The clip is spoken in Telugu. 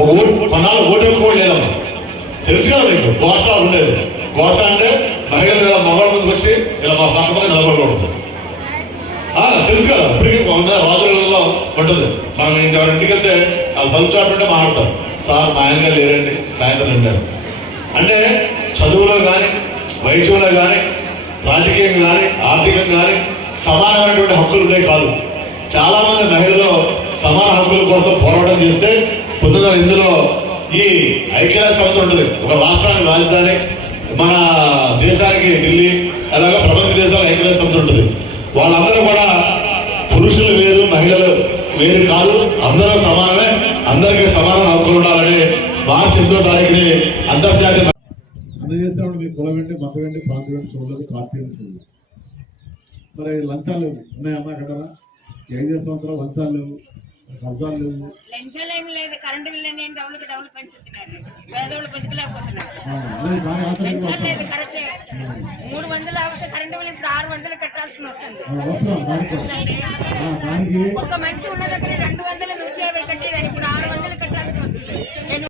ఒక ఓటు కొన్నాళ్ళు ఓటు ఎక్కువ లేదమ్మా. తెలుసు కదా మీకు గోస ఉండేది. గోస అంటే మహిళలు ఇలా మగవాళ్ళ ముందుకు వచ్చి ఇలా మా పక్క పక్క నిలబడకూడదు. తెలుసు కదా ఇప్పటికీ రాజులలో ఉంటుంది. మనం ఇంకెవరింటికి వెళ్తే వాళ్ళు తలుచాటు ఉంటే మాట్లాడతారు, సార్ మా ఆయనగా లేరండి సాయంత్రం ఉంటారు అంటే. చదువులో కానీ వైద్యంలో కానీ రాజకీయంగా కానీ ఆర్థికంగా కానీ సమానమైనటువంటి హక్కులు ఉండే కాదు. చాలా మంది మహిళలు సమాన హక్కుల కోసం పోరాటం చేస్తే పొద్దున ఇందులో ఈ ఐక్యరాజ్య సమితి ఉంటుంది. ఒక రాష్ట్రానికి రాజధాని, మన దేశానికి ఢిల్లీ, అలాగే ప్రపంచ దేశాల ఐక్యరాజ్య సమితి ఉంటుంది. వాళ్ళందరూ కూడా పురుషులు వేరు మహిళలు వేరు కాదు, అందరూ సమానమే, అందరికీ సమాన హక్కులు ఉండాలని మార్చి 8వ తారీఖుని అంతర్జాతీయ అందజేసినప్పుడు మీ కులం ఏంటి, మతం ఏంటి, ప్రాంతం ఏంటి చూడలేదు, పార్టీ ఏంటి చూడలేదు. మరి లంచాలు ఉన్నాయమ్మా కదా? 5 సంవత్సరాలు లంచాలు లేవు, కబ్జాలు లేవు. లంచాలేమి లేదు, కరెంటు బిల్లు డబ్బులు పెంచుతున్నారు, పేదోళ్ళు బతుకులేకపోతున్నారు. లంచాలు లేదు కరెక్టే. 300 అవసరం కరెంటు బిల్లు ఇప్పుడు 600 కట్టాల్సి వస్తుంది. ఒక మనిషి ఉన్న దగ్గర 200, 150